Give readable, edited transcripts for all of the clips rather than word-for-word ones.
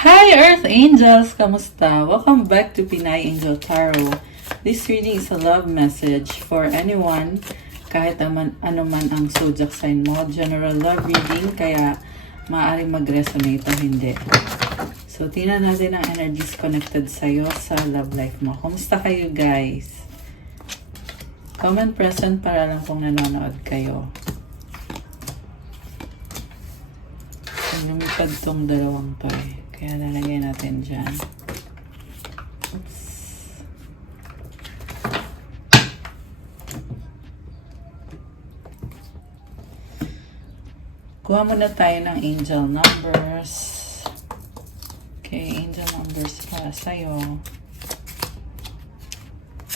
Hi Earth Angels! Kamusta? Welcome back to Pinay Angel Tarot. This reading is a love message for anyone, kahit ano man ang zodiac sign mo. General love reading, kaya maaaring mag-resonate o hindi. So, tingnan natin ang energies connected sa'yo sa love life mo. Kamusta kayo guys? Comment present para lang kung nanonood kayo. Lumipad tong dalawang to eh. Kaya lalagay natin dyan. Oops. Kuha muna tayo ng angel numbers. Okay, angel numbers para sa'yo.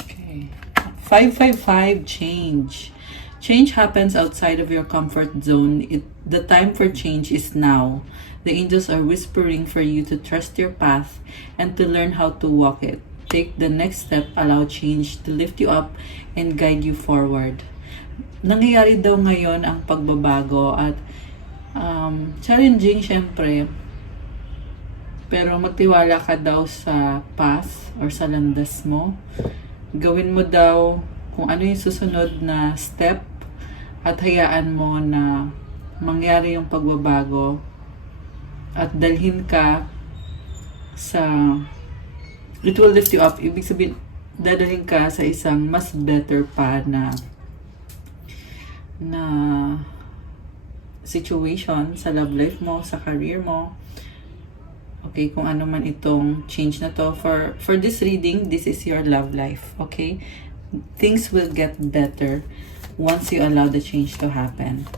Okay. 555, change. Change happens outside of your comfort zone. The time for change is now. The angels are whispering for you to trust your path and to learn how to walk it. Take the next step, allow change to lift you up and guide you forward. Nangyayari daw ngayon ang pagbabago at challenging syempre. Pero magtiwala ka daw sa path or sa landas mo. Gawin mo daw kung ano yung susunod na step at hayaan mo na mangyari yung pagbabago at dalhin ka sa it will lift you up. Ibig sabihin, dadalhin ka sa isang mas better pa na situation sa love life mo, sa career mo. Okay, kung ano man itong change na to. For this reading, this is your love life. Okay? Things will get better once you allow the change to happen.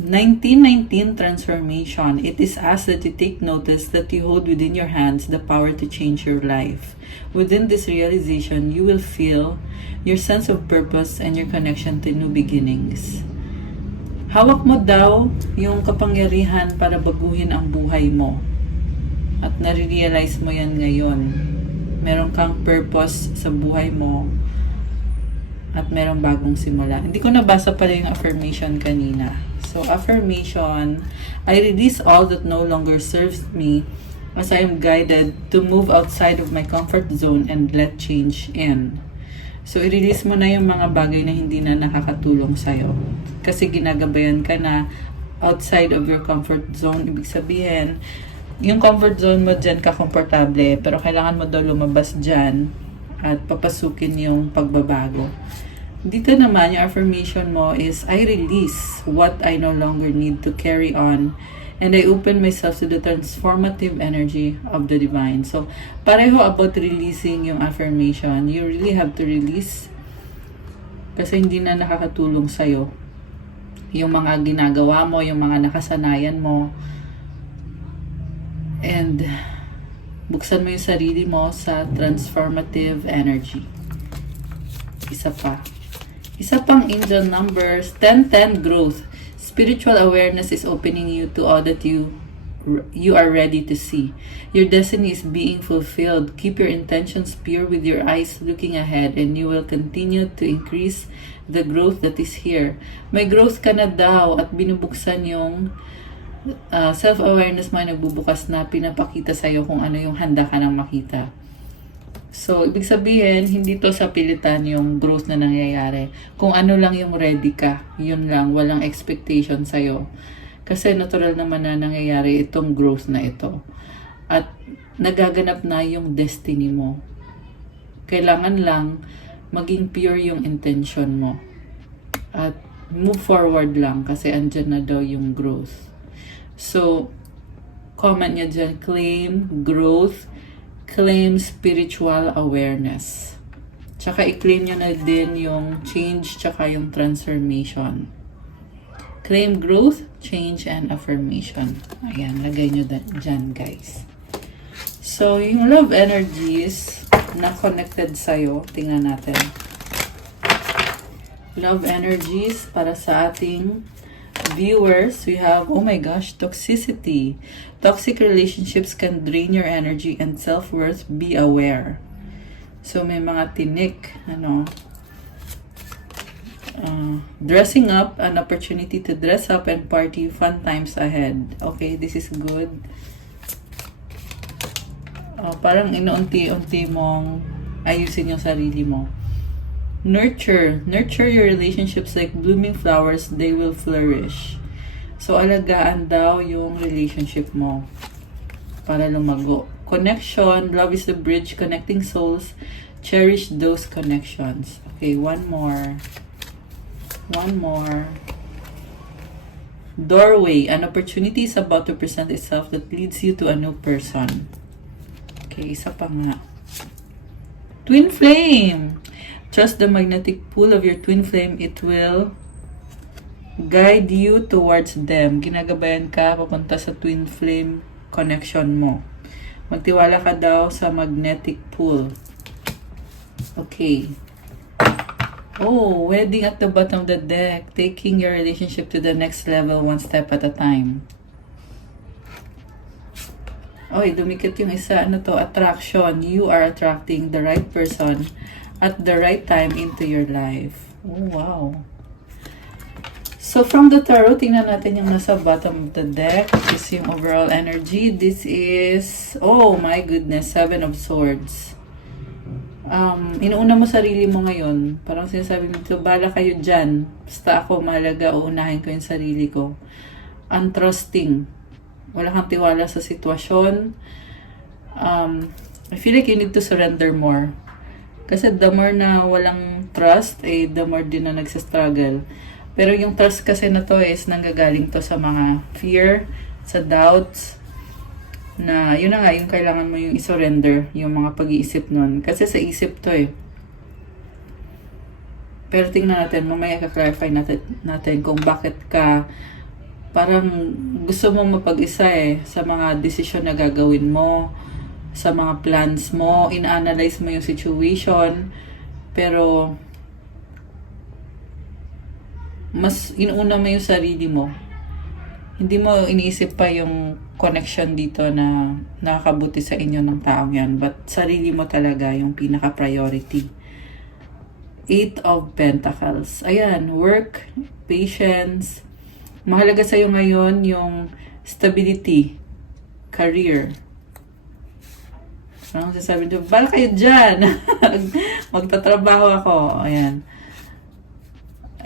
1919 transformation. It is asked that you take notice that you hold within your hands the power to change your life. Within this realization, you will feel your sense of purpose and your connection to new beginnings. Hawak mo daw yung kapangyarihan para baguhin ang buhay mo. At nare-realize mo yan ngayon. Meron kang purpose sa buhay mo at merong bagong simula. Hindi ko nabasa pala yung affirmation kanina. So, affirmation, I release all that no longer serves me as I am guided to move outside of my comfort zone and let change in. So, i-release mo na yung mga bagay na hindi na nakakatulong sa'yo. Kasi ginagabayan ka na outside of your comfort zone. Ibig sabihin, yung comfort zone mo dyan ka komportable, pero kailangan mo daw lumabas dyan at papasukin yung pagbabago. Dito naman, yung affirmation mo is, I release what I no longer need to carry on and I open myself to the transformative energy of the divine. So, pareho about releasing yung affirmation. You really have to release kasi hindi na nakakatulong sa'yo. Yung mga ginagawa mo, yung mga nakasanayan mo. And buksan mo yung sarili mo sa transformative energy. Isa pang angel numbers, 1010 growth. Spiritual awareness is opening you to all that you are ready to see. Your destiny is being fulfilled. Keep your intentions pure with your eyes looking ahead and you will continue to increase the growth that is here. May growth ka na daw at binubuksan yung self-awareness mo ay nagbubukas na pinapakita sa'yo kung ano yung handa ka nang makita. So, ibig sabihin, hindi to sa pilitan yung growth na nangyayari. Kung ano lang yung ready ka, yun lang, walang expectation sa'yo. Kasi natural naman na nangyayari itong growth na ito. At nagaganap na yung destiny mo. Kailangan lang maging pure yung intention mo. At move forward lang kasi andyan na daw yung growth. So, comment nyo dyan, claim growth, claim spiritual awareness. Tsaka i-claim nyo na din yung change tsaka yung transformation. Claim growth, change, and affirmation. Ayan, lagay nyo dyan guys. So, yung love energies na connected sa'yo, tingnan natin. Love energies para sa ating viewers, we have, oh my gosh, toxicity. Toxic relationships can drain your energy and self-worth. Be aware. So, may mga tinik, dressing up, an opportunity to dress up and party, fun times ahead. Okay, this is good. Parang inuunti-unti mong ayusin yung sarili mo. Nurture your relationships like blooming flowers, they will flourish. So, alagaan daw yung relationship mo para lumago. Connection, love is the bridge connecting souls. Cherish those connections. Okay, one more. Doorway, an opportunity is about to present itself that leads you to a new person. Okay, isa pa nga. Twin flame. Trust the magnetic pull of your twin flame. It will guide you towards them. Ginagabayan ka papunta sa twin flame connection mo. Magtiwala ka daw sa magnetic pull. Okay. Oh, wedding at the bottom of the deck. Taking your relationship to the next level one step at a time. Oy, dumikit yung isa. Ano to? Attraction. You are attracting the right person at the right time into your life. Oh, wow. So, from the tarot, tingnan natin yung nasa bottom of the deck. This is yung overall energy. This is, oh my goodness, 7 of Swords. Inuuna mo sarili mo ngayon. Parang sinasabi mo ito, bala kayo dyan. Basta ako mahalaga, uunahin ko yung sarili ko. Untrusting. Wala kang tiwala sa sitwasyon. I feel like you need to surrender more. Kasi the more na walang trust, the more din na nagsastruggle. Pero yung trust kasi na to is nanggagaling to sa mga fear, sa doubts, na yun na nga, yung kailangan mo yung isurrender, yung mga pag-iisip nun. Kasi sa isip to Pero tingnan natin, mamaya ka-clarify natin kung bakit ka parang gusto mo mapag-isa sa mga desisyon na gagawin mo, sa mga plans mo, ina-analyze mo yung situation, pero mas inuuna mo yung sarili mo. Hindi mo iniisip pa yung connection dito na nakakabuti sa inyo ng taong yan, but sarili mo talaga yung pinaka-priority. 8 of Pentacles. Ayan, work, patience. Mahalaga sa'yo ngayon yung stability, career. Ano sasabihin nyo? Bala kayo dyan! Magtatrabaho ako. Ayan.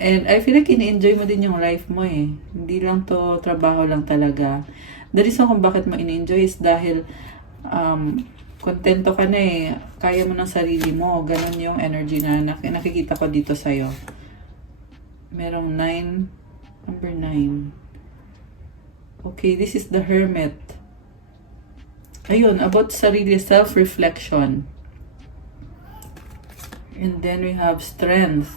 And I feel like ini-enjoy mo din yung life mo Hindi lang to trabaho lang talaga. The reason kung bakit mo ini-enjoy is dahil kontento ka na Kaya mo ng sarili mo. Ganon yung energy na nakikita ko dito sa'yo. Merong 9. Number 9. Okay, this is the Hermit. Ayun, about sarili, self-reflection. And then we have strength.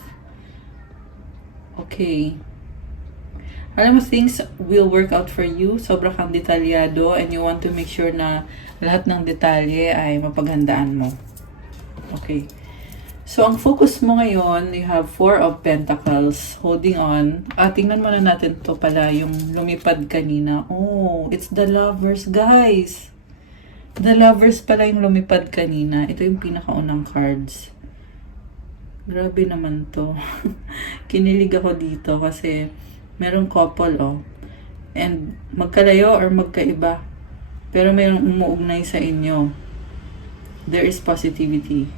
Okay. Alam mo, things will work out for you. Sobra kang detalyado and you want to make sure na lahat ng detalye ay mapaghandaan mo. Okay. So, ang focus mo ngayon, you have 4 of Pentacles holding on. Tingnan muna natin to pala, yung lumipad kanina. Oh, it's the Lovers, guys. The Lovers pala yung lumipad kanina. Ito yung pinakaunang cards. Grabe naman to. Kinilig ako dito kasi merong couple and magkalayo or magkaiba. Pero mayroong umuugnay sa inyo. There is positivity.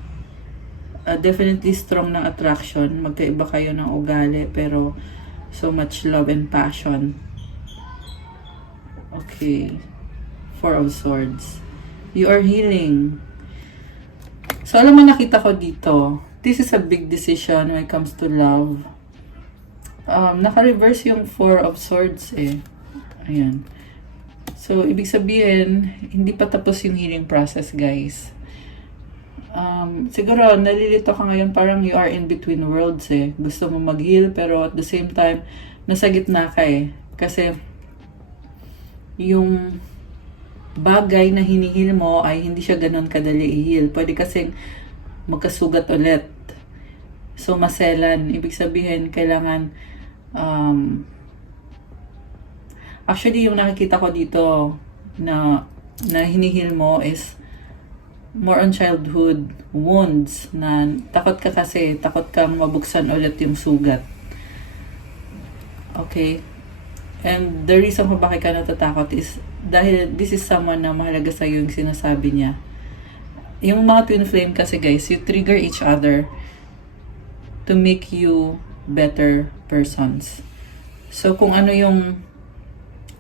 Definitely strong ng attraction. Magkaiba kayo ng ugali pero so much love and passion. Okay. 4 of Swords. You are healing. So, alam mo, nakita ko dito. This is a big decision when it comes to love. Naka-reverse yung 4 of Swords Ayan. So, ibig sabihin, hindi pa tapos yung healing process, guys. Siguro, nalilito ka ngayon, parang you are in between worlds Gusto mo mag-heal, pero at the same time, nasa gitna ka Kasi, yung bagay na hinihil mo ay hindi siya ganun kadali i-heal. Pwede kasing magkasugat ulit. So, maselan. Ibig sabihin, kailangan actually, yung nakikita ko dito na hinihil mo is more on childhood wounds na takot ka kang mabuksan ulit yung sugat. Okay? And the reason kung bakit ka natatakot is dahil this is someone na mahalaga sa'yo yung sinasabi niya. yung mga twin flame kasi guys, you trigger each other to make you better persons. So kung ano yung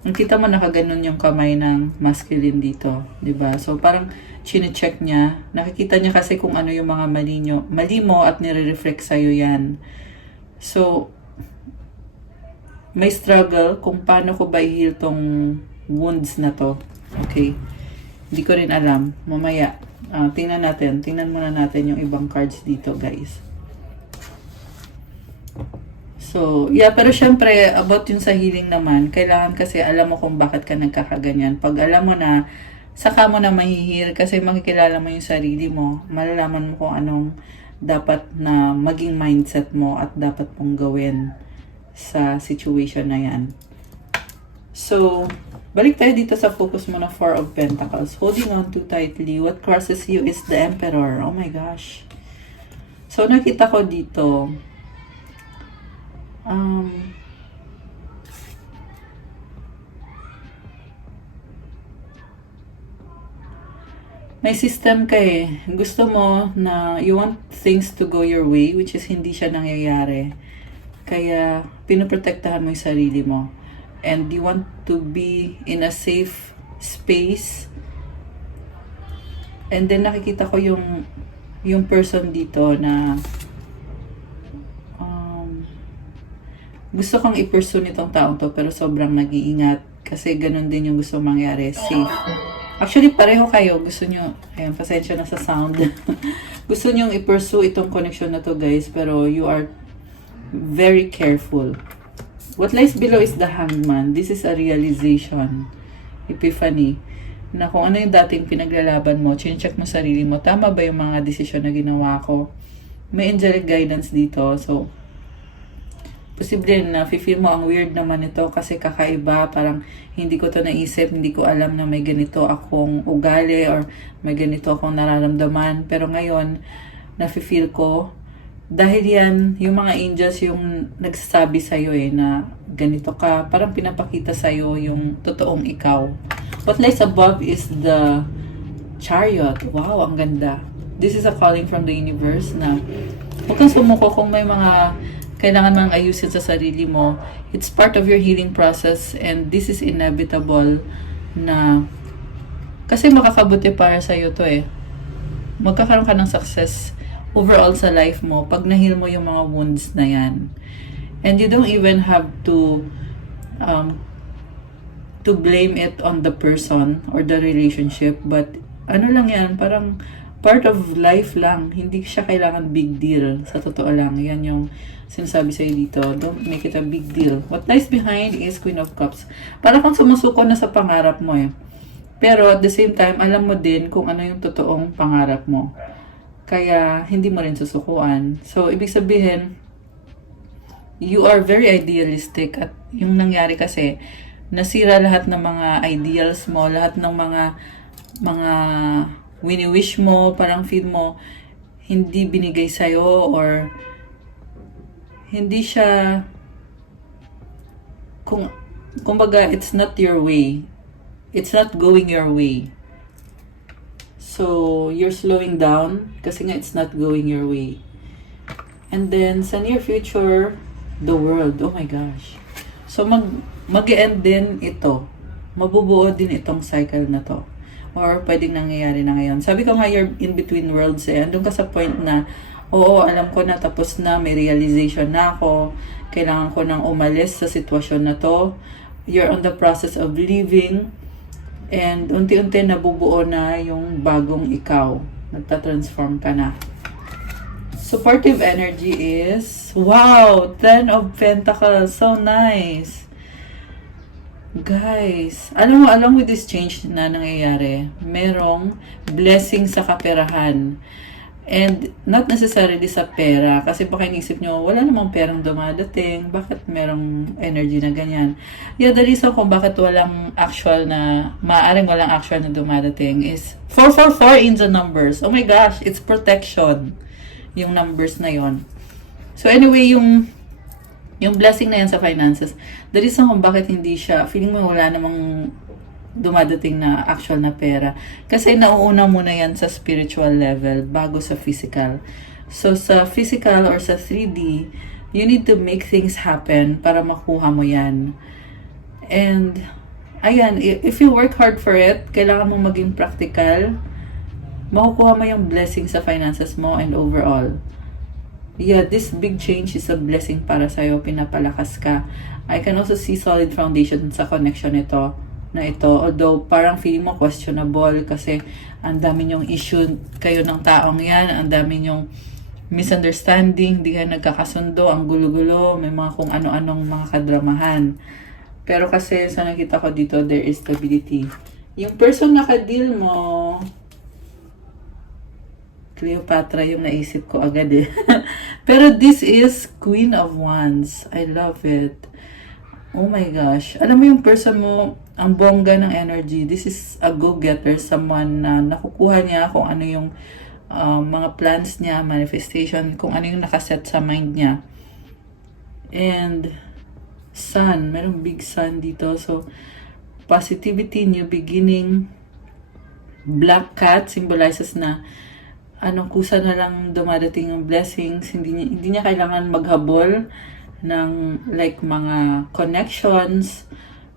kita mo nakaganon yung kamay ng masculine dito, 'di ba? So parang chine-check niya, nakikita niya kasi kung ano yung mga mali mo at nire-reflect sa iyo 'yan. So may struggle kung paano ko ba i-heal tong wounds na to. Okay? Hindi ko rin alam. Mamaya, tingnan natin. Tingnan muna natin yung ibang cards dito, guys. So, yeah, pero syempre, about yun sa healing naman, kailangan kasi alam mo kung bakit ka nagkakaganyan. Pag alam mo na, saka mo na mahihil kasi makikilala mo yung sarili mo, malalaman mo kung anong dapat na maging mindset mo at dapat mong gawin sa situation na yan. So, balik tayo dito sa focus mo na Four of Pentacles. Holding on too tightly. What crosses you is the Emperor. Oh my gosh. So, nakita ko dito, may system ka eh. Gusto mo na you want things to go your way, which is hindi siya nangyayari. Kaya, pinoprotektahan mo yung sarili mo. And you want to be in a safe space. And then, nakikita ko yung person dito na gusto kang i-pursue nitong taong to pero sobrang nag-iingat kasi ganun din yung gusto mangyari, safe. Actually, pareho kayo. Gusto nyo, ayan, pasensya na sa sound. Gusto nyo i-pursue itong connection na to, guys, pero you are very careful. What lies below is the Hangman. This is a realization, epiphany, na kung ano yung dating pinaglalaban mo, check mo sarili mo, tama ba yung mga desisyon na ginawa ko? May angelic guidance dito, so posible na feel mo ang weird naman ito kasi kakaiba, parang hindi ko to naisip, hindi ko alam na may ganito akong ugali or may ganito akong nararamdaman. Pero ngayon, na-feel ko, dahil yan, yung mga angels yung nagsasabi sa'yo na ganito ka, parang pinapakita sa'yo yung totoong ikaw. What lies above is the Chariot. Wow, ang ganda. This is a calling from the universe na huwag kang sumuko kung may mga kailangan mang ayusin sa sarili mo. It's part of your healing process and this is inevitable na kasi makakabuti para sa'yo to eh. Magkakaroon ka ng success overall sa life mo pag na-heal mo yung mga wounds na yan. And you don't even have to blame it on the person or the relationship, but ano lang yan, parang part of life lang. Hindi siya kailangan big deal. Sa totoo lang, yan yung sinasabi sa'yo dito. Don't make it a big deal. What lies behind is Queen of Cups. Para kang sumusuko na sa pangarap mo eh. Pero at the same time, alam mo din kung ano yung totoong pangarap mo. Kaya hindi mo rin susukuan. So, ibig sabihin, you are very idealistic at yung nangyari kasi, nasira lahat ng mga ideals mo, lahat ng mga wini-wish mo, parang feel mo, hindi binigay sa'yo or hindi siya, kumbaga, it's not your way. It's not going your way. So, you're slowing down kasi nga it's not going your way. And then, sa near future, the world. Oh my gosh. So, mag-e-end din ito. Mabubuo din itong cycle na to. Or pwedeng nangyayari na ngayon. Sabi ko nga, you're in between worlds eh. Andun ka sa point na, oo, alam ko na tapos na, may realization na ako. Kailangan ko nang umalis sa sitwasyon na to. You're on the process of leaving. And unti-unti nabubuo na yung bagong ikaw. Nagtatransform ka na. Supportive energy is, wow, 10 of Pentacles. So nice. Guys, alam mo with this change na nangyayari, merong blessing sa kaperahan. And not necessarily sa pera. Kasi baka inisip nyo, wala namang perang dumadating. Bakit merong energy na ganyan? Yeah, the reason kung bakit walang actual na, maaaring walang actual na dumadating is 444 in the numbers. Oh my gosh, it's protection. Yung numbers na yon. So anyway, yung blessing na yan sa finances, the reason kung bakit hindi siya, feeling mo wala namang dumadating na actual na pera. Kasi nauuna muna yan sa spiritual level bago sa physical. So sa physical or sa 3D, you need to make things happen para makuha mo yan. And ayan, if you work hard for it, kailangan mo maging practical, makukuha mo yung blessing sa finances mo and overall. Yeah, this big change is a blessing para sa'yo, pinapalakas ka. I can also see solid foundation sa connection ito, although parang feeling mo questionable kasi ang dami yung issue kayo ng taong yan, ang dami yung misunderstanding, di ka nagkakasundo, ang gulo-gulo, may mga kung ano-anong mga kadramahan. Pero kasi sa nakita ko dito, there is stability. Yung person na ka-deal mo, Cleopatra yung naisip ko agad eh. Pero this is Queen of Wands. I love it. Oh my gosh. Alam mo yung person mo, ang bongga ng energy. This is a go-getter. Someone na nakukuha niya kung ano yung mga plans niya, manifestation, kung ano yung nakaset sa mind niya. And sun, merong big sun dito. So, positivity, new beginning. Black cat symbolizes na kusa na lang dumadating ang blessings. Hindi niya kailangan maghabol ng like mga connections.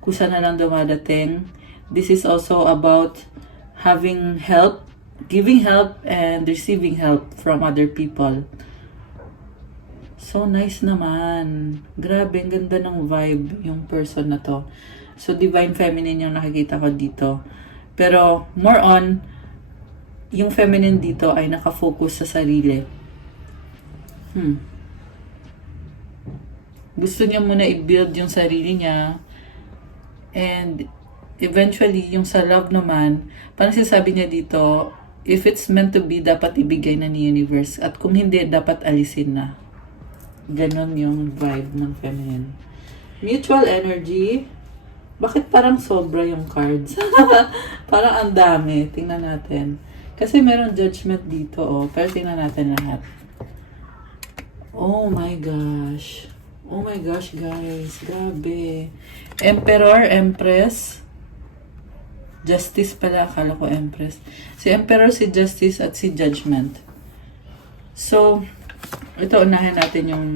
Kusa na lang dumadating. This is also about having help, giving help, and receiving help from other people. So nice naman. Grabe, ang ganda ng vibe yung person na to. So divine feminine yung nakikita ko dito. Pero more on, yung feminine dito ay nakafocus sa sarili. Gusto niya muna i-build yung sarili niya. And eventually, yung sa love naman, parang sinasabi niya dito, if it's meant to be, dapat ibigay na ni universe. At kung hindi, dapat alisin na. Ganon yung vibe ng feminine. Mutual energy. Bakit parang sobra yung cards? Parang ang dami. Tingnan natin. Kasi meron judgment dito, pero tingnan natin lahat. Oh my gosh. Oh my gosh, guys. Grabe. Emperor, Empress. Justice pala. Akala ko Empress. Si Emperor, si Justice, at si Judgment. So, ito, unahin natin yung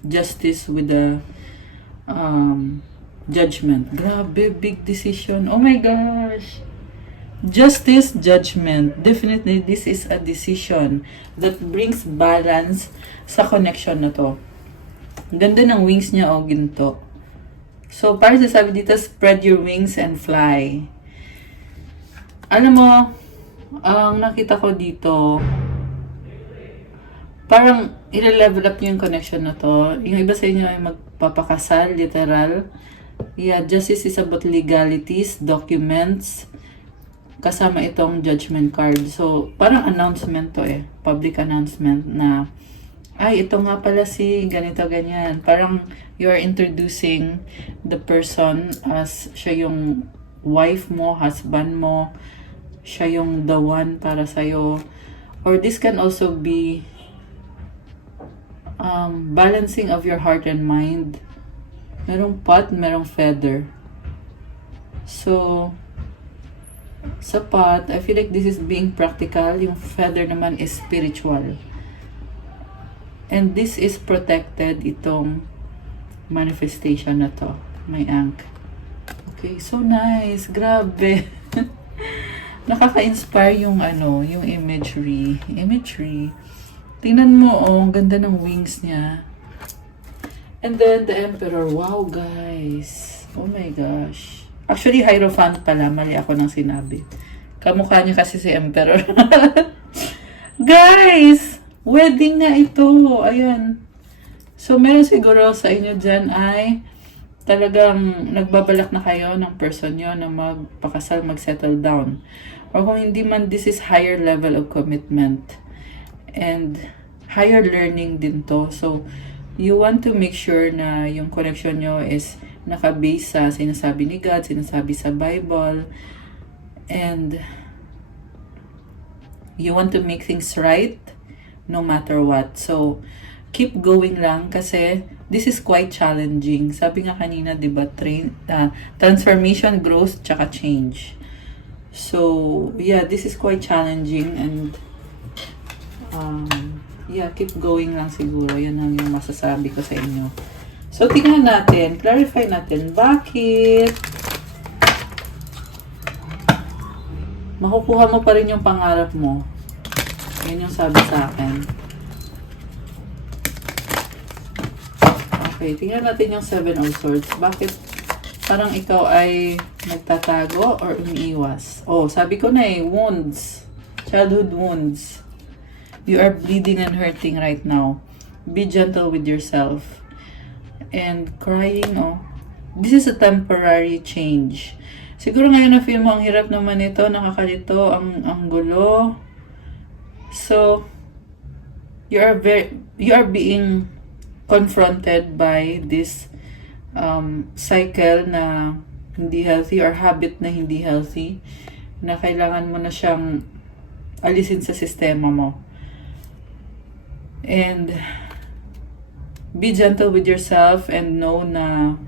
Justice with the Judgment. Grabe, big decision. Oh my gosh. Justice, judgment. Definitely, this is a decision that brings balance sa connection na to. Ganda ng wings niya, ginto. So, parang sasabi dito, spread your wings and fly. Alam mo, ang nakita ko dito, parang i-level up niyo yung connection na to. Yung iba sa inyo ay magpapakasal, literal. Yeah, justice is about legalities, documents, kasama itong judgment card. So, parang announcement to public announcement na, ay, ito nga pala si ganito, ganyan. Parang you are introducing the person as siya yung wife mo, husband mo, siya yung the one para sa'yo. Or this can also be balancing of your heart and mind. Merong pot, merong feather. So, sa pot, I feel like this is being practical. Yung feather naman is spiritual. And this is protected, itong manifestation na to. May ank. Okay, so nice. Grabe. Nakaka-inspire yung yung imagery. Tingnan mo, ang ganda ng wings niya. And then the Emperor. Wow, guys. Oh my gosh. Actually, Hierophant pala. Mali ako nang sinabi. Kamukha niya kasi si Emperor. Guys! Wedding na ito. Ayan. So, meron siguro sa inyo dyan ay talagang nagbabalak na kayo ng person nyo na magpakasal, mag-settle down. Or kung hindi man, this is higher level of commitment. And higher learning din to. So, you want to make sure na yung connection nyo is naka-base sa sinasabi ni God, sinasabi sa Bible. And you want to make things right no matter what. So, keep going lang kasi this is quite challenging. Sabi nga kanina, di ba, transformation, growth, tsaka change. So, yeah, this is quite challenging and yeah, keep going lang siguro. Yan ang yung masasabi ko sa inyo. So, tingnan natin, clarify natin, bakit makukuha mo pa rin yung pangarap mo. Yan yung sabi sa akin. Okay, tingnan natin yung Seven of Swords. Bakit parang ikaw ay nagtatago or umiiwas? Oh, sabi ko na wounds. Childhood wounds. You are bleeding and hurting right now. Be gentle with yourself. And crying, this is a temporary change. Siguro ngayon na feel mo, ang hirap naman ito, nakakalito, ang gulo. So, you are being confronted by this cycle na hindi healthy or habit na hindi healthy na kailangan mo na siyang alisin sa sistema mo. And be gentle with yourself and know na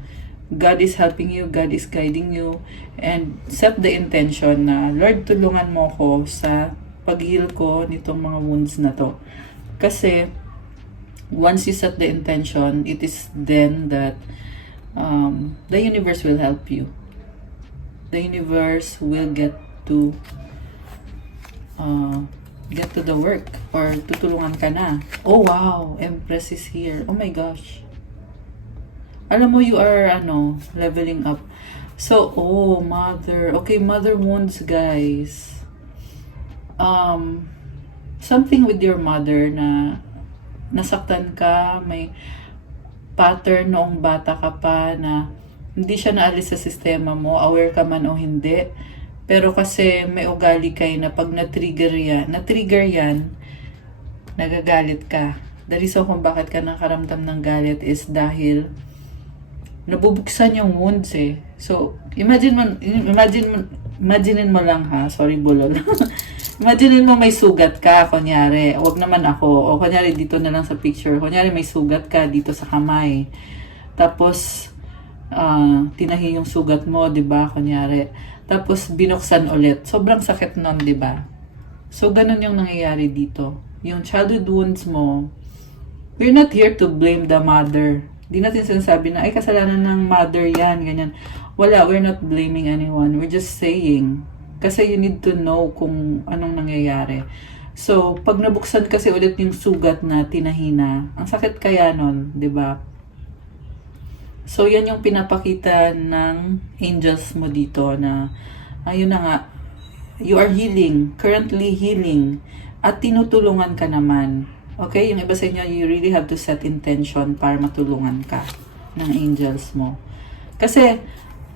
God is helping you, God is guiding you, and set the intention na, Lord, tulungan mo ko sa pag-heal ko nitong mga wounds na to. Kasi, once you set the intention, it is then that the universe will help you. The universe will get to the work or tutulungan ka na. Oh wow, Empress is here. Oh my gosh. Alam mo, you are leveling up. So, mother. Okay, mother wounds, guys. Something with your mother na nasaktan ka, may pattern noong bata ka pa na hindi siya naalis sa sistema mo, aware ka man o hindi. Pero kasi may ugali kayo na pag na-trigger yan, nagagalit ka. The reason kung bakit ka nakaramdam ng galit is dahil nabubuksan yung wounds eh. So, imaginein mo lang ha, sorry bulol. Imaginein mo may sugat ka, kunyari, wag naman ako, o kunyari dito na lang sa picture, kunyari may sugat ka dito sa kamay. Tapos, tinahi yung sugat mo, di ba, kunyari. Tapos, binuksan ulit. Sobrang sakit nun, di ba? So, ganun yung nangyayari dito. Yung childhood wounds mo, we're not here to blame the mother. Di natin sinasabi na, ay, kasalanan ng mother yan, ganyan. Wala, we're not blaming anyone. We're just saying. Kasi you need to know kung anong nangyayari. So, pag nabuksan kasi ulit yung sugat na tinahina, ang sakit kaya nun, di ba? So, yan yung pinapakita ng angels mo dito na, ayun na nga, you are healing, currently healing, at tinutulungan ka naman. Okay? Yung iba sa inyo, you really have to set intention para matulungan ka ng angels mo. Kasi,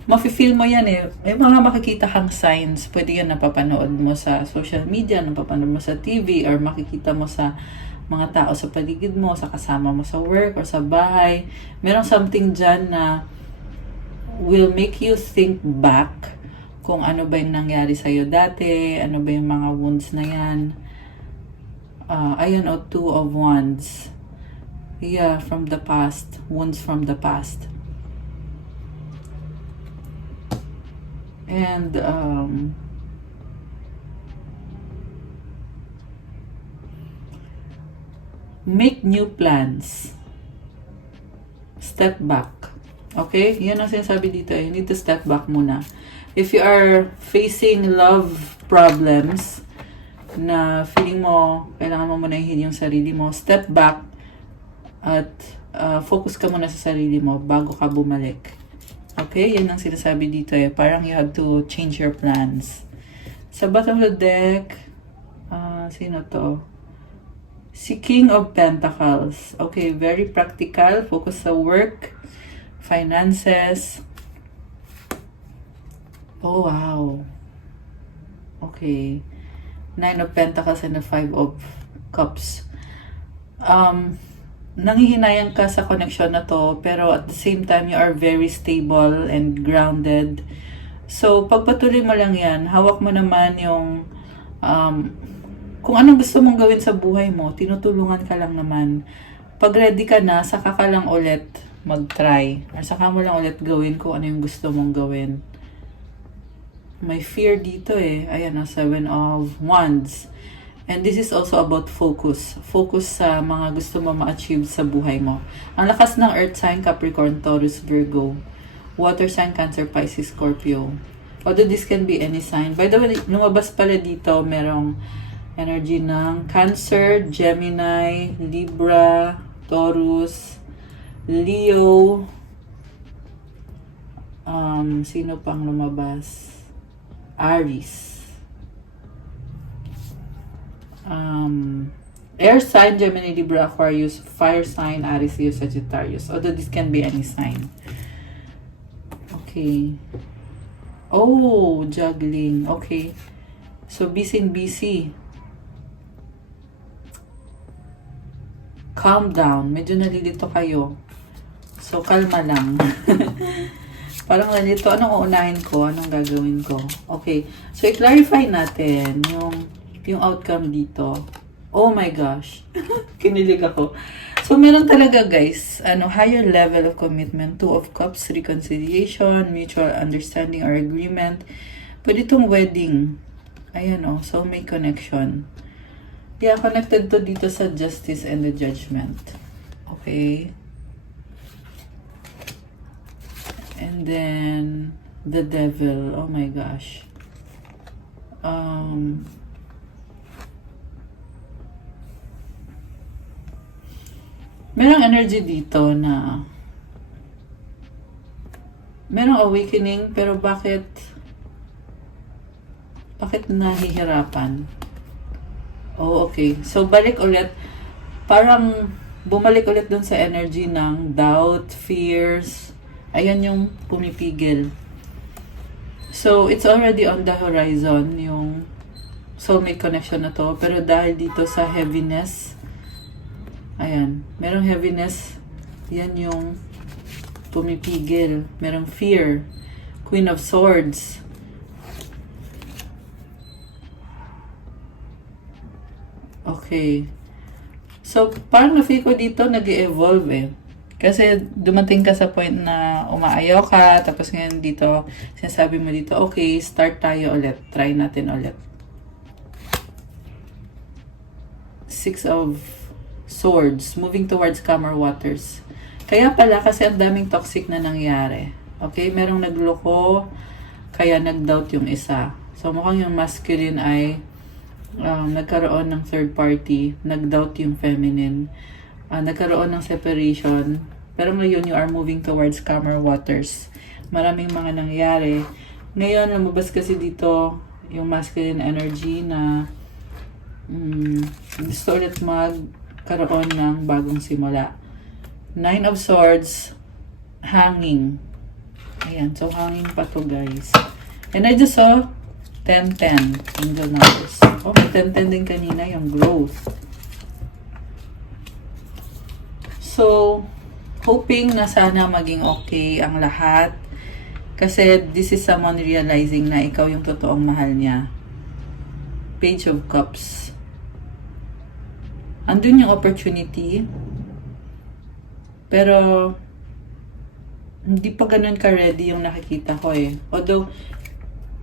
mafe-feel mo yan eh. May mga makikita kang signs. Pwede yan napapanood mo sa social media, napapanood mo sa TV, or makikita mo sa mga tao sa paligid mo, sa kasama mo sa work, or sa bahay. Merong something dyan na will make you think back kung ano ba yung nangyari sa'yo dati, ano ba yung mga wounds na yan. Ayan, Two of Wands. Yeah, from the past. Wounds from the past. And, make new plans. Step back. Okay? Yan ang sinasabi dito. You need to step back muna. If you are facing love problems, na feeling mo, kailangan mo manahin yung sarili mo, step back at focus ka muna sa sarili mo bago ka bumalik. Okay? Yan ang sinasabi dito eh. Parang you have to change your plans. Sa bottom of the deck, sino to? Si King of Pentacles. Okay, very practical. Focus sa work, finances. Oh, wow. Okay. Nine of Pentacles and the Five of Cups. Nanghihinayang ka sa connection na to, pero at the same time, you are very stable and grounded. So, pagpatuloy mo lang yan, hawak mo naman yung kung anong gusto mong gawin sa buhay mo, tinutulungan ka lang naman. Pag ready ka na, saka ka lang ulit mag-try. Or saka mo lang ulit gawin kung ano yung gusto mong gawin. May fear dito eh. Ayan, 7 of Wands. And this is also about focus. Focus sa mga gusto mo ma-achieve sa buhay mo. Ang lakas ng Earth sign, Capricorn, Taurus, Virgo. Water sign, Cancer, Pisces, Scorpio. Although this can be any sign. By the way, lumabas pala dito, merong energy ng Cancer, Gemini, Libra, Taurus, Leo. Sino pang lumabas? Aries. Air sign, Gemini, Libra, Aquarius, fire sign, Aries, Leo, Sagittarius. Although this can be any sign. Okay. Oh, juggling. Okay. So, busy. Calm down. Medyo nalilito kayo. So, kalma lang. Parang nalito, anong uunahin ko? Anong gagawin ko? Okay. So, i-clarify natin yung outcome dito. Oh my gosh. Kinilig ako. So, meron talaga guys, higher level of commitment. 2 of Cups, reconciliation, mutual understanding or agreement. Pwede itong wedding. Ayan so may connection. Yeah, connected to dito sa justice and the judgment. Okay. And then, the devil. Oh my gosh. Merong energy dito na merong awakening, pero bakit nahihirapan? Oh, okay. So, balik ulit. Parang bumalik ulit dun sa energy ng doubt, fears. Ayan yung pumipigil. So, it's already on the horizon, yung soulmate connection na to. Pero dahil dito sa heaviness, ayan, merong heaviness, yan yung pumipigil. Merong fear. Queen of Swords. Okay. So, parang na-feel ko dito, nag-evolve eh. Kasi dumating ka sa point na umaayaw ka, tapos ngayon dito, sinasabi mo dito, okay, start tayo ulit. Try natin ulit. 6 of Swords, moving towards calmer waters. Kaya pala, kasi ang daming toxic na nangyari. Okay, merong nagloko, kaya nag-doubt yung isa. So, mukhang yung masculine ay nagkaroon ng third party, nag-doubt yung feminine. Nagkaroon ng separation, pero ngayon you are moving towards calmer waters. Maraming mga nangyari. Ngayon, lumabas kasi dito yung masculine energy na gusto ulit magkaroon ng bagong simula. 9 of Swords, hanging. Ayan, so hanging pa to guys. And I just saw 10-10, angel numbers. Oh, may 10-10 din kanina, yung growth. So, hoping na sana maging okay ang lahat. Kasi this is someone realizing na ikaw yung totoong mahal niya. Page of Cups. Andun yung opportunity. Pero, hindi pa ganun ka-ready yung nakikita ko eh. Although,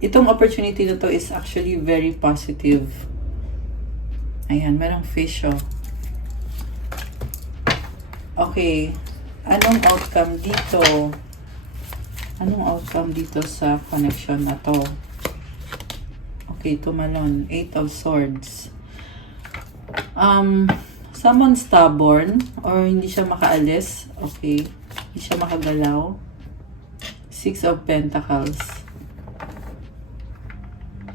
itong opportunity na to is actually very positive. Ayan, merong fish Okay, anong outcome dito? Anong outcome dito sa connection na to? Okay, tumalon. 8 of Swords. Someone stubborn or hindi siya makaalis. Okay, hindi siya makagalaw. 6 of Pentacles.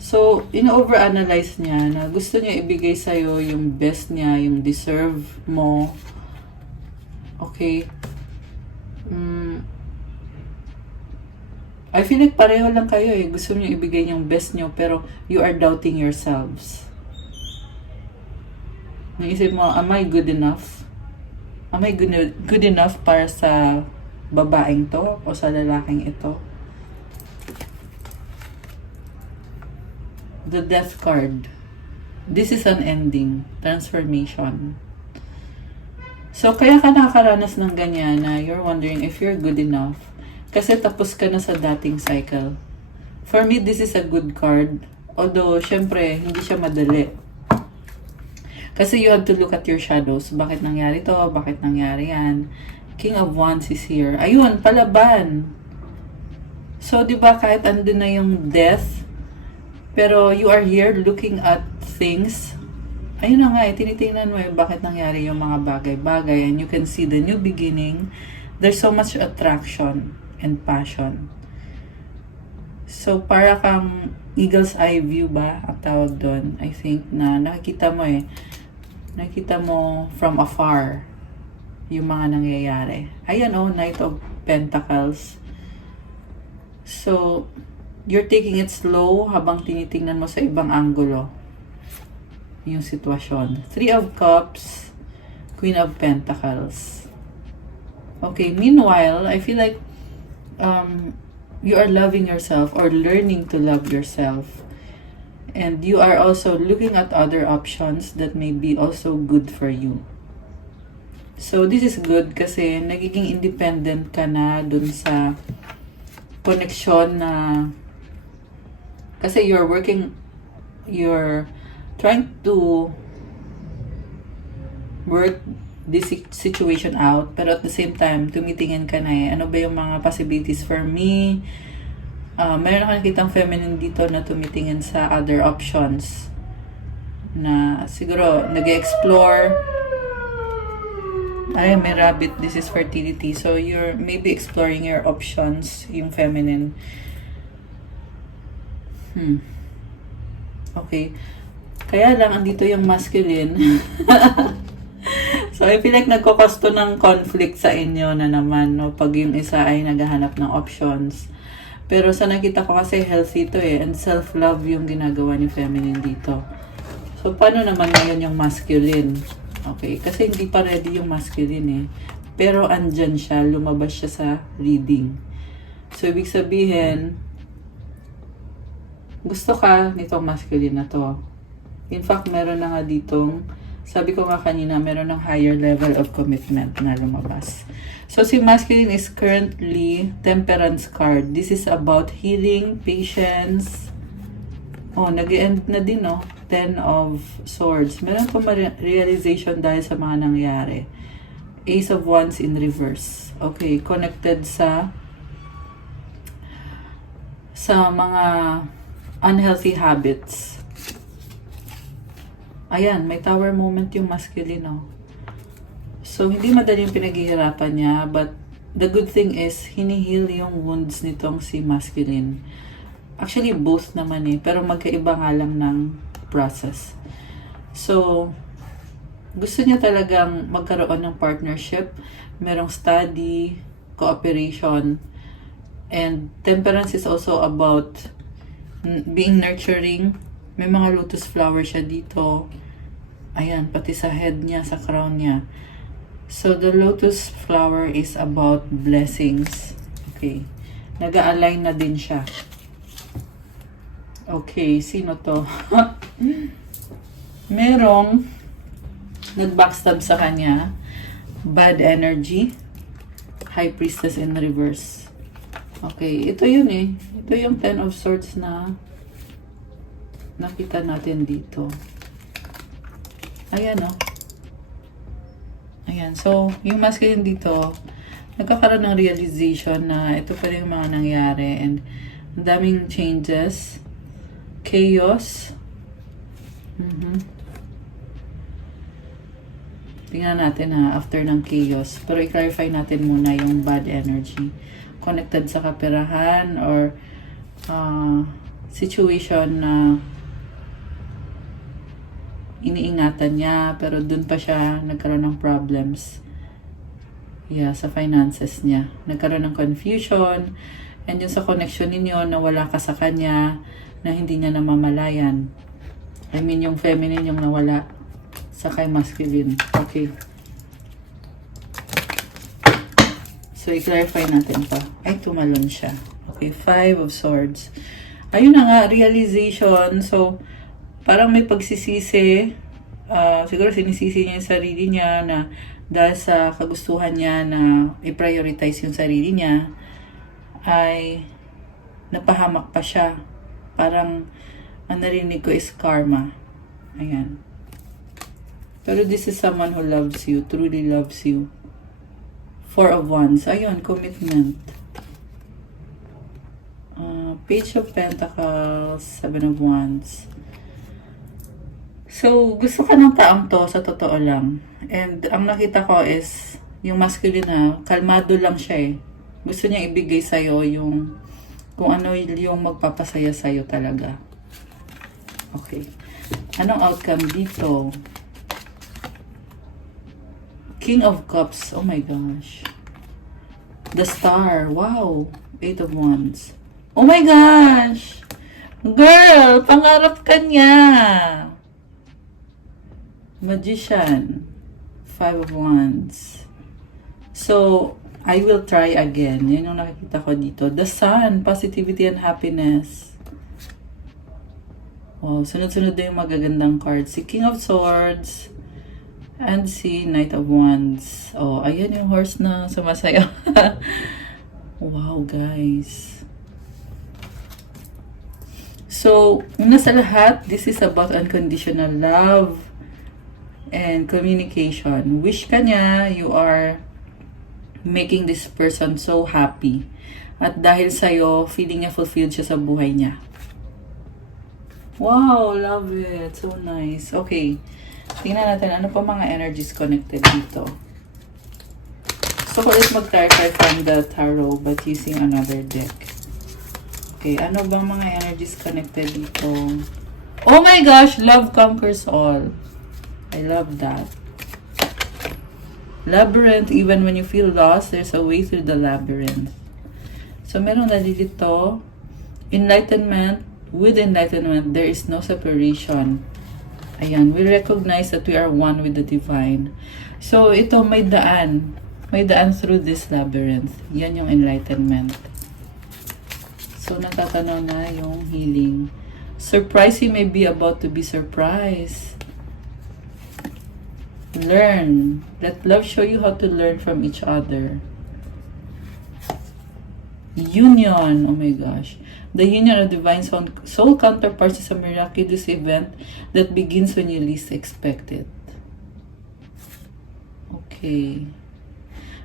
So, in-overanalyze niya na gusto niya ibigay sa'yo yung best niya, yung deserve mo. Okay. I feel like pareho lang kayo eh. Gusto niyo ibigay yung best niyo pero you are doubting yourselves. Naisip mo, am I good enough? Am I good enough para sa babaeng to o sa lalaking ito? The Death card. This is an ending. Transformation. So, kaya ka nakakaranas ng ganyan na you're wondering if you're good enough. Kasi tapos ka na sa dating cycle. For me, this is a good card. Although, syempre, hindi siya madali. Kasi you have to look at your shadows. Bakit nangyari to? Bakit nangyari yan? King of Wands is here. Ayun, palaban. So, di ba, kahit andun na yung death, pero you are here looking at things. Ayun na nga, tinitingnan mo bakit nangyari yung mga bagay-bagay, and you can see the new beginning. There's so much attraction and passion. So, para kang eagle's eye view ba ang tawag doon? I think na nakikita mo from afar yung mga nangyayari. Ayan Knight of Pentacles. So, you're taking it slow habang tinitingnan mo sa ibang anggulo yung sitwasyon. Three of Cups, Queen of Pentacles. Okay, meanwhile, I feel like you are loving yourself or learning to love yourself. And you are also looking at other options that may be also good for you. So, this is good kasi nagiging independent ka na dun sa connection na kasi you're trying to work this situation out, pero at the same time, tumitingin ka na ano ba yung mga possibilities for me? Meron akong nakitang feminine dito na tumitingin sa other options na siguro nag-explore. Ay, may rabbit. This is fertility. So, you're maybe exploring your options, yung feminine. Okay. Kaya lang, andito yung masculine. So, I feel like nagkokosto ng conflict sa inyo na naman, no? Pag yung isa ay naghahanap ng options. Pero sa nakita ko kasi healthy to and self-love yung ginagawa ni feminine dito. So, paano naman ngayon yung masculine? Okay, kasi hindi pa ready yung masculine Pero andyan siya, lumabas siya sa reading. So, ibig sabihin, gusto ka nitong masculine na to. In fact, meron na nga ditong, sabi ko nga kanina, meron ng higher level of commitment na lumabas. So, si masculine is currently Temperance card. This is about healing, patience. Nag-end na din, Ten of Swords. Meron pa realization dahil sa mga nangyari. Ace of Wands in reverse. Okay, connected sa mga unhealthy habits. Ayan, may tower moment yung masculine, So, hindi madali yung pinaghihirapan niya, but the good thing is, hinihil yung wounds nitong si masculine. Actually, both naman pero magkaiba nga lang ng process. So, gusto niya talagang magkaroon ng partnership, merong study, cooperation, and temperance is also about being nurturing. May mga lotus flower siya dito. Ayan, pati sa head niya, sa crown niya. So, the lotus flower is about blessings. Okay. Nag-a-align na din siya. Okay, sino to? Merong nag-backstab sa kanya. Bad energy. High Priestess in reverse. Okay, ito yun Ito yung Ten of Swords na nakita natin dito. Ayan Ayan, so yung masculine dito, nagkakaroon ng realization na ito pa rin yung mga nangyari and ang daming changes, chaos. Tingnan natin after ng chaos. Pero i-clarify natin muna yung bad energy. Connected sa kaperahan or situation na iniingatan niya pero dun pa siya nagkaroon ng problems. Sa finances niya. Nagkaroon ng confusion and yun sa connection ninyo na wala ka sa kanya na hindi niya namamalayan. I mean, yung feminine yung nawala sa kay masculine. Okay. So, i-clarify natin pa. Ay, tumalon siya. Okay, Five of Swords. Ayun na nga, realization. So, parang may pagsisisi. Siguro sinisisi niya yung sarili niya na dahil sa kagustuhan niya na i-prioritize yung sarili niya, ay napahamak pa siya. Parang ang narinig ko is karma. Ayan. Pero this is someone who loves you, truly loves you. Four of Wands. Ayun, commitment. Page of Pentacles, Seven of Wands. So, gusto ka ng taong to sa totoo lang. And ang nakita ko is, yung masculine ha, kalmado lang siya eh. Gusto niya ibigay sa'yo yung, kung ano yung magpapasaya sa'yo talaga. Okay. Anong outcome dito? King of Cups. Oh my gosh. The Star. Wow. Eight of Wands. Oh my gosh! Girl, pangarap ka niya! Magician. Five of Wands. So, I will try again. Yan yung nakikita ko dito. The Sun. Positivity and happiness. Wow, sunod-sunod na yung magagandang cards. Si King of Swords. And si Knight of Wands. Oh, ayan yung horse na sumasayaw. Wow, guys. So, una sa lahat, this is about unconditional love and communication. Wish ka niya, you are making this person so happy. At dahil sa'yo, feeling niya fulfilled siya sa buhay niya. Wow, love it. So nice. Okay. Tingnan natin, ano pa mga energies connected dito. So, ulit mag-clarify from the tarot but using another deck. Okay, ano bang mga energies connected dito? Oh my gosh, love conquers all. I love that. Labyrinth, even when you feel lost, there's a way through the labyrinth. So, merong nalilito. Enlightenment, with enlightenment, there is no separation. Ayan, we recognize that we are one with the divine. So, ito may daan. May daan through this labyrinth. Yan yung enlightenment. So, natatanaw na yung healing. Surprise, you may be about to be surprised. Learn. Let love show you how to learn from each other. Union. Oh my gosh. The union of divine soul counterparts is a miraculous event that begins when you least expect it. Okay.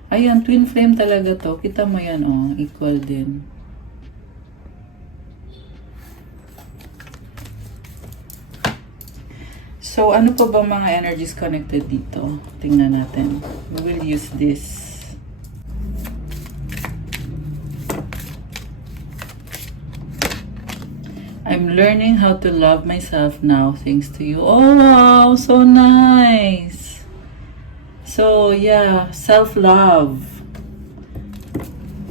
Ayan, twin flame talaga to. Kita mo yan, oh. Equal din. So, ano pa ba mga energies connected dito? Tingnan natin. We will use this. I'm learning how to love myself now thanks to you. Oh, wow! So nice! So, yeah. Self-love.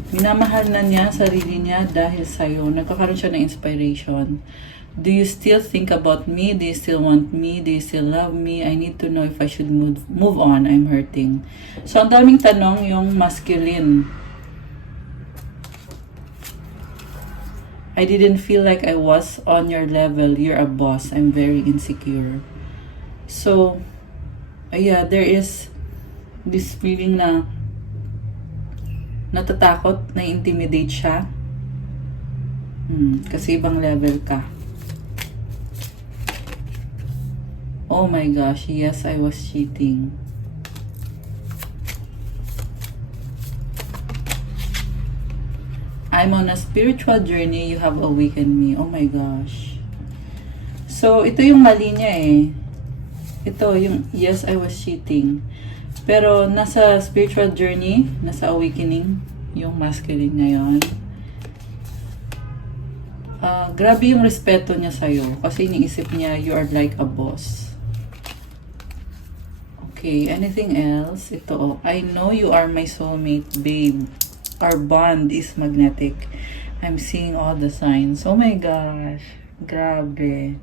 Minamahal na niya sarili niya dahil sa'yo. Nagkakaroon siya ng inspiration. Do you still think about me? Do you still want me? Do you still love me? I need to know if I should move on. I'm hurting. So, ang daming tanong yung masculine. I didn't feel like I was on your level. You're a boss. I'm very insecure. So, yeah, there is this feeling na natatakot, na-intimidate siya. Kasi ibang level ka. Oh my gosh, yes, I was cheating. I'm on a spiritual journey, you have awakened me. Oh my gosh. So, ito yung mali niya eh. Ito, yung, yes, I was cheating. Pero, nasa spiritual journey, nasa awakening, yung masculine niya yun. Grabe yung respeto niya sa'yo. Kasi iniisip niya, you are like a boss. Okay, anything else? Ito, I know you are my soulmate, babe. Our bond is magnetic. I'm seeing all the signs. Oh my gosh. Grabe.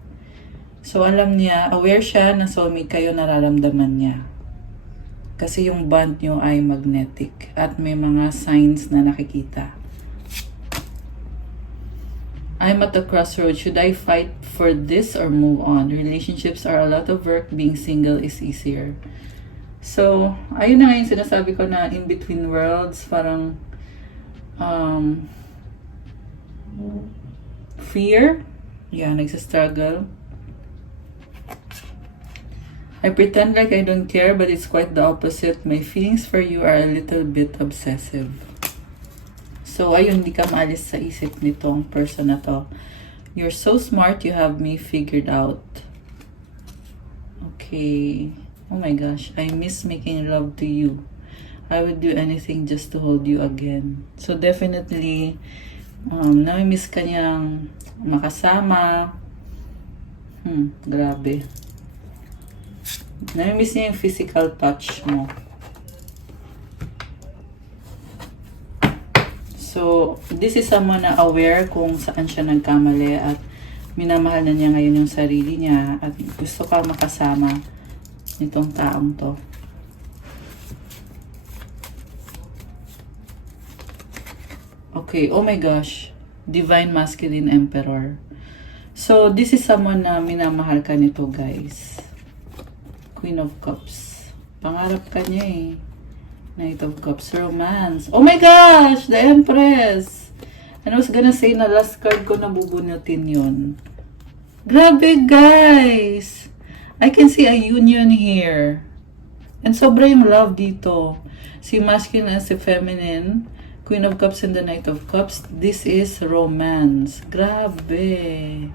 So, alam niya, aware siya na soulmate kayo, nararamdaman niya. Kasi yung bond nyo ay magnetic. At may mga signs na nakikita. I'm at the crossroads. Should I fight for this or move on? Relationships are a lot of work. Being single is easier. So, ayun na nga yung sinasabi ko na in between worlds, parang fear. Yeah, nagsastruggle. I pretend like I don't care, but it's quite the opposite. My feelings for you are a little bit obsessive. So, ayun, di ka maalis sa isip nitong person na to. You're so smart, you have me figured out. Okay. Oh my gosh, I miss making love to you. I would do anything just to hold you again. So, definitely, nami-miss ka niyang makasama. Grabe. Nami-miss niya yung physical touch mo. So, this is someone na aware kung saan siya nagkamali at minamahal na niya ngayon yung sarili niya at gusto ka makasama nitong taong to. Okay, oh my gosh. Divine Masculine Emperor. So, this is someone na minamahal ka nito, guys. Queen of Cups. Pangarap ka niya eh. Knight of Cups. Romance. Oh my gosh! The Empress! And I was gonna say na last card ko nabubunutin yun. Grabe, guys! I can see a union here. And sobra yung love dito. Si masculine and si feminine. Queen of Cups and the Knight of Cups. This is romance. Grabe.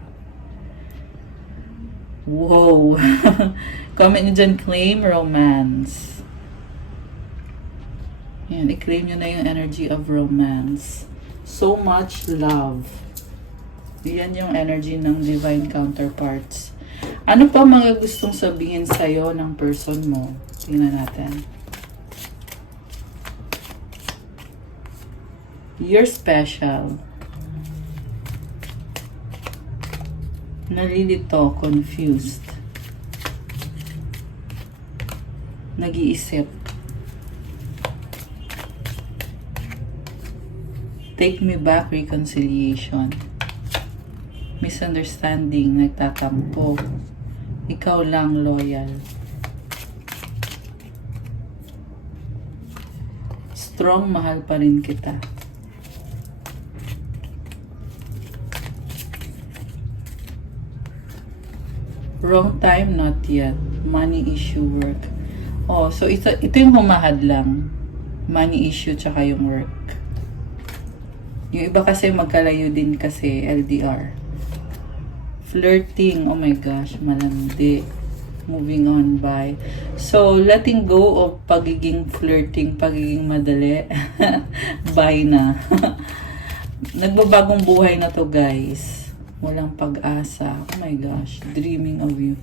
Wow. Comment nyo dyan, claim romance. Yan, i-claim nyo na yung energy of romance. So much love. Yan yung energy ng divine counterparts. Ano pa mga gustong sabihin sa'yo ng person mo? Tingnan natin. You're special. Nalilito, confused. Nag-iisip. Take me back, reconciliation. Misunderstanding, nagtatampo. Ikaw lang, loyal. Strong, mahal pa rin kita. Wrong time, not yet. Money issue, work. Oh, so ito yung humahad lang. Money issue, tsaka yung work. Yung iba kasi magkalayo din kasi, LDR. Flirting, oh my gosh, malandi. Moving on by. So, letting go of pagiging flirting, pagiging madali. Bye na. Nagbabagong buhay na to, guys. Walang pag-asa. Oh my gosh, dreaming of you.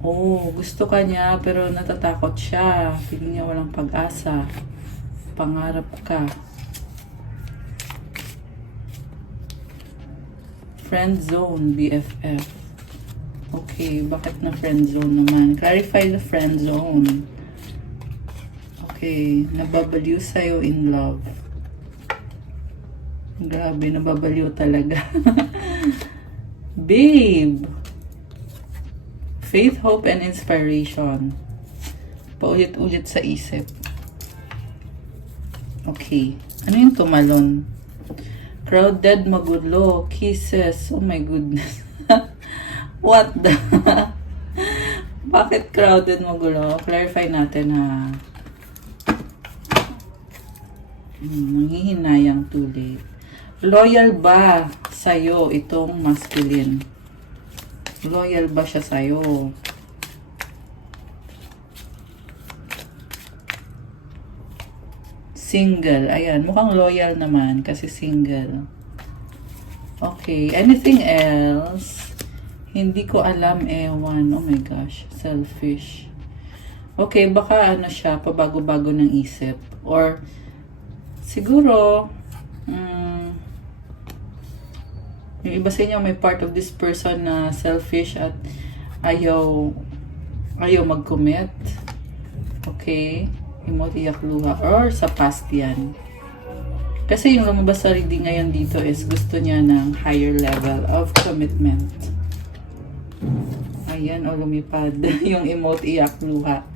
Oh, gusto ka niya pero natatakot siya. Feeling niya walang pag-asa. Pangarap ka. Friend zone, BFF. Okay, bakit na friend zone naman? Clarify the friend zone. Okay, nababaliw sa'yo in love. Grabe, nababaliw talaga. Babe! Faith, hope, and inspiration. Paulit-ulit sa isip. Okay. Ano yung tumalon? Crowded, magulo, kisses. Oh my goodness. What the? Bakit crowded, magulo? Clarify natin ha. Nanghihinayang too late. Loyal ba sa'yo itong masculine? Loyal ba siya sa'yo? Single. Ayan, mukhang loyal naman kasi single. Okay, anything else? Hindi ko alam, ewan. Oh my gosh, selfish. Okay, baka ano siya, pabago-bago ng isip. Or, siguro, yung iba sa inyo may part of this person na selfish at ayaw mag-commit. Okay? Emote iyak luha. Or sa past yan. Kasi yung lumabas sa reading ngayon dito is gusto niya ng higher level of commitment. Ayan, o lumipad. Yung emote iyak luha.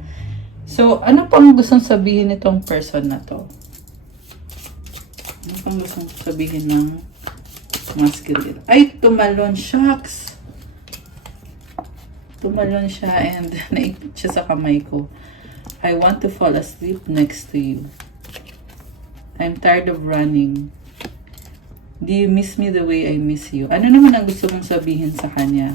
So, ano pang gustong sabihin nitong person na to? Ano pang gustong sabihin ng masculine? Ay, tumalon. Shucks! Tumalon siya and naipit siya sa kamay ko. I want to fall asleep next to you. I'm tired of running. Do you miss me the way I miss you? Ano naman ang gusto mong sabihin sa kanya?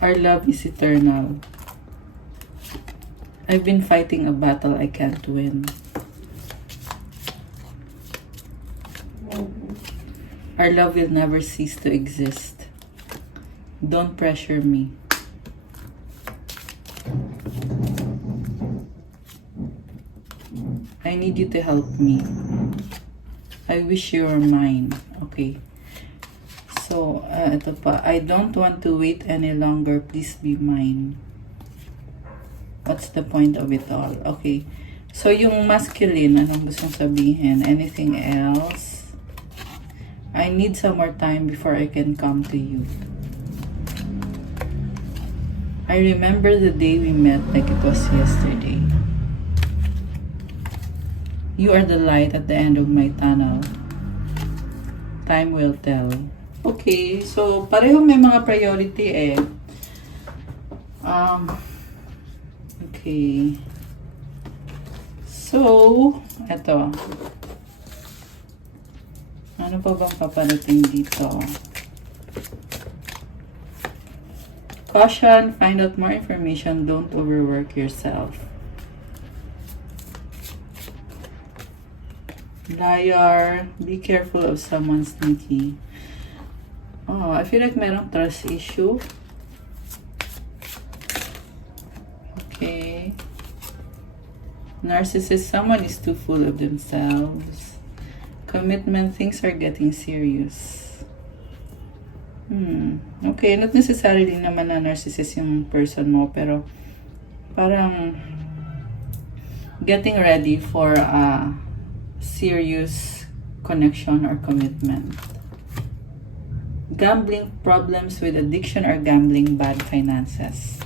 Our love is eternal. I've been fighting a battle I can't win. Our love will never cease to exist. Don't pressure me. I need you to help me. I wish you were mine. Okay. So, ito pa. I don't want to wait any longer. Please be mine. What's the point of it all? Okay. So, yung masculine, anong gustong sabihin? Anything else? I need some more time before I can come to you. I remember the day we met like it was yesterday. You are the light at the end of my tunnel. Time will tell. Okay, so pareho may mga priority eh. Okay. So, eto. Ano pa bang paparating dito? Caution, find out more information, don't overwork yourself. Liar, be careful of someone sneaky. Oh, I feel like merong trust issue. Okay. Narcissist, someone is too full of themselves. Commitment, things are getting serious. Okay, not necessarily naman na narcissist yung person mo, pero parang getting ready for a serious connection or commitment. Gambling, problems with addiction or gambling, bad finances.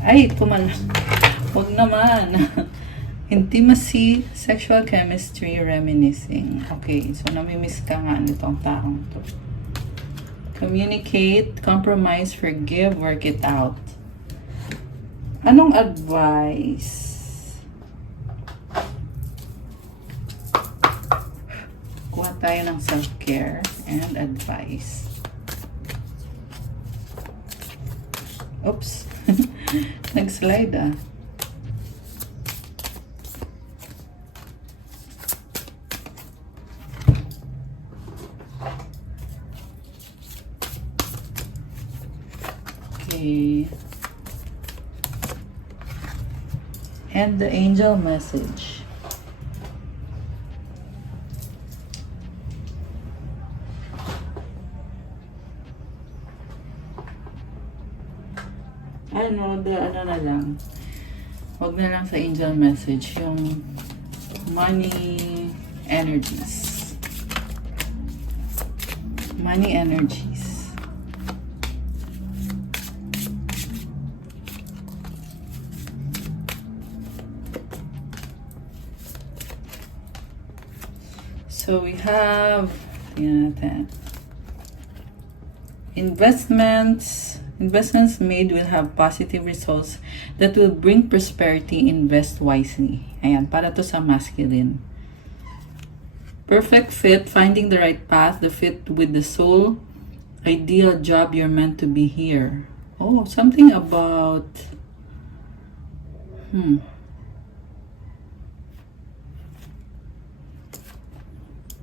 Ay, huwag naman. Intimacy, sexual chemistry, reminiscing. Okay, so namimiss ka nga nitong taong to. Communicate, compromise, forgive, work it out. Anong advice? Kuha tayo ng self-care and advice. Oops. Nag-slide ah. Okay. And the angel message. Ano na lang. Wag na lang sa angel message. Yung money energies. Money energies. So we have, investments made will have positive results that will bring prosperity. Invest wisely. Ayan, para to sa masculine. Perfect fit, finding the right path, the fit with the soul. Ideal job, you're meant to be here. Oh, something about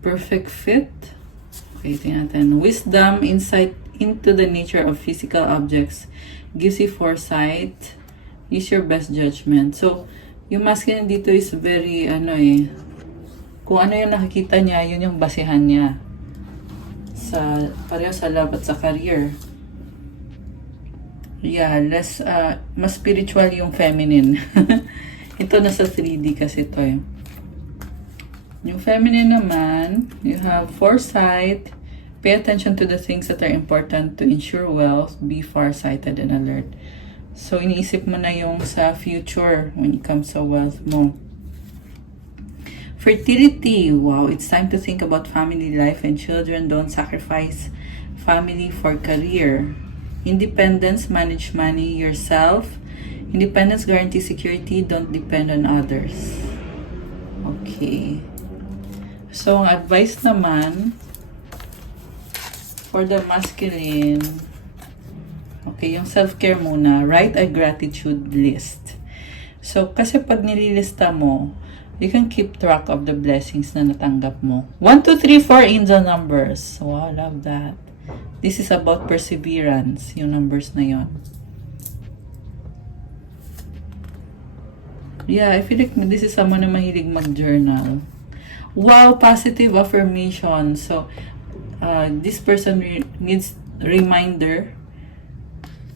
perfect fit. Okay, tingnan natin. Wisdom, insight into the nature of physical objects, gives you foresight, use your best judgment. So, yung masculine dito is very, kung ano yung nakikita niya, yun yung basehan niya. Pareho sa love at sa career. Yeah, mas spiritual yung feminine. Ito nasa 3D kasi ito eh. Yung feminine naman, you have foresight, Pay attention to the things that are important to ensure wealth. Be farsighted and alert. So, iniisip mo na yung sa future when it comes to wealth mo. Fertility. Wow, it's time to think about family life and children. Don't sacrifice family for career. Independence. Manage money yourself. Independence guarantees security. Don't depend on others. Okay. So, ang advice naman for the masculine, okay, yung self-care muna, write a gratitude list. So, kasi pag nililista mo, you can keep track of the blessings na natanggap mo. 1, 2, 3, 4 angel numbers. Wow, love that. This is about perseverance, yung numbers na yon. Yeah, I feel like this is someone na mahilig mag-journal. Wow, positive affirmation. So, this person needs reminder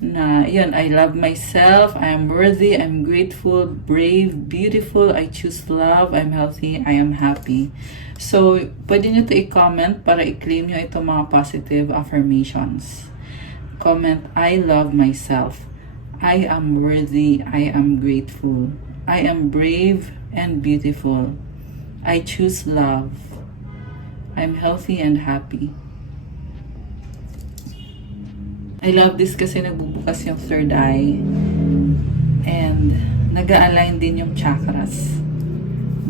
na, yun, I love myself, I am worthy, I'm grateful, brave, beautiful, I choose love, I'm healthy, I am happy. So, pwede nyo ito i-comment para i-claim nyo itong mga positive affirmations. Comment, I love myself, I am worthy, I am grateful, I am brave and beautiful, I choose love, I'm healthy and happy. I love this kasi nagbubukas yung third eye and nag-align din yung chakras.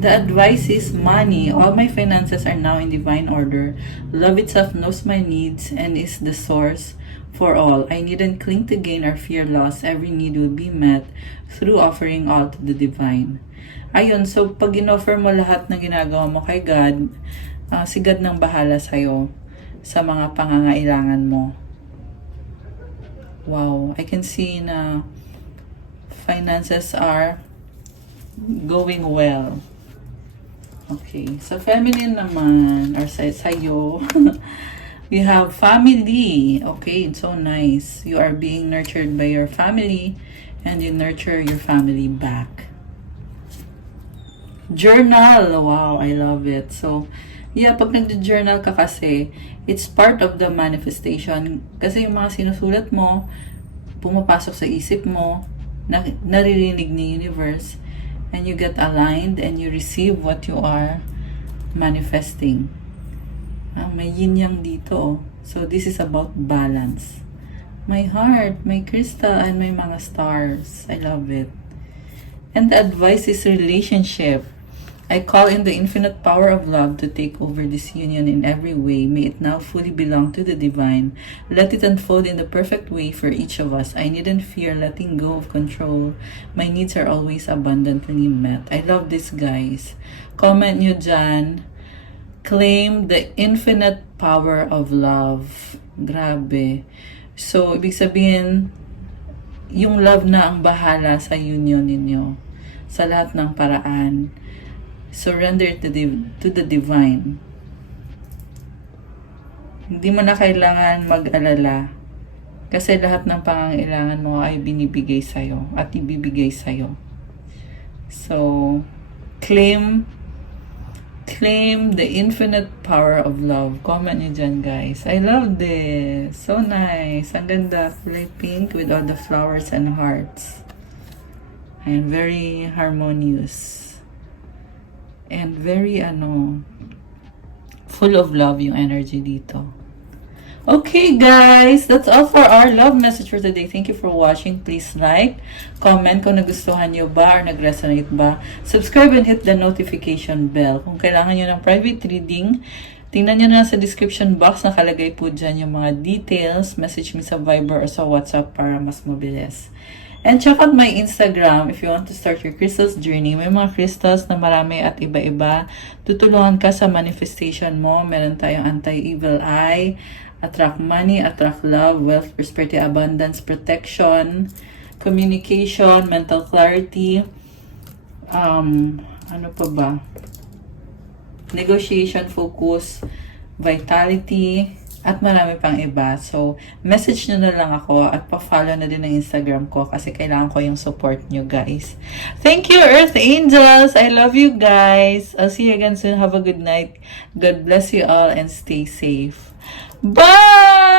The advice is money. All my finances are now in divine order. Love itself knows my needs and is the source for all. I needn't cling to gain or fear loss. Every need will be met through offering all to the divine. Ayun, so pag in-offer mo lahat na ginagawa mo kay God, si God nang bahala sa'yo sa mga pangangailangan mo. Wow, I can see na finances are going well. Okay, so feminine naman, or sa'yo, we have family. Okay, it's so nice. You are being nurtured by your family and you nurture your family back. Journal. Wow, I love it. So, yeah, pag nag-journal ka kasi, it's part of the manifestation. Kasi yung mga sinusulat mo, pumapasok sa isip mo, naririnig ni universe, and you get aligned and you receive what you are manifesting. May yin-yang dito. So, this is about balance. My heart, my crystal, and my mga stars. I love it. And the advice is relationship. I call in the infinite power of love to take over this union in every way. May it now fully belong to the divine. Let it unfold in the perfect way for each of us. I needn't fear letting go of control. My needs are always abundantly met. I love this, guys. Comment nyo dyan. Claim the infinite power of love. Grabe. So, ibig sabihin, yung love na ang bahala sa union ninyo. Sa lahat ng paraan. Surrender to the divine. Hindi mo na kailangan mag-alala kasi lahat ng pangangailangan mo ay binibigay sa'yo at ibibigay sa'yo. So, claim the infinite power of love. Comment nyo dyan, guys. I love this. So nice. Ang ganda. Kulay pink with all the flowers and hearts. And very harmonious. And very, full of love yung energy dito. Okay, guys. That's all for our love message for today. Thank you for watching. Please like, comment kung nagustuhan nyo ba or nag-resonate ba. Subscribe and hit the notification bell. Kung kailangan nyo ng private reading, tingnan nyo na sa description box. Nakalagay po dyan yung mga details. Message me sa Viber or sa WhatsApp para mas mabilis. And check out my Instagram if you want to start your crystals journey. May mga crystals na marami at iba-iba. Tutulungan ka sa manifestation mo. Meron tayong anti-evil eye, attract money, attract love, wealth, prosperity, abundance, protection, communication, mental clarity, ano pa ba? Negotiation, focus, vitality, At marami pang iba. So, message nyo na lang ako at pa-follow na din ang Instagram ko kasi kailangan ko yung support nyo, guys. Thank you, Earth Angels! I love you, guys! I'll see you again soon. Have a good night. God bless you all and stay safe. Bye!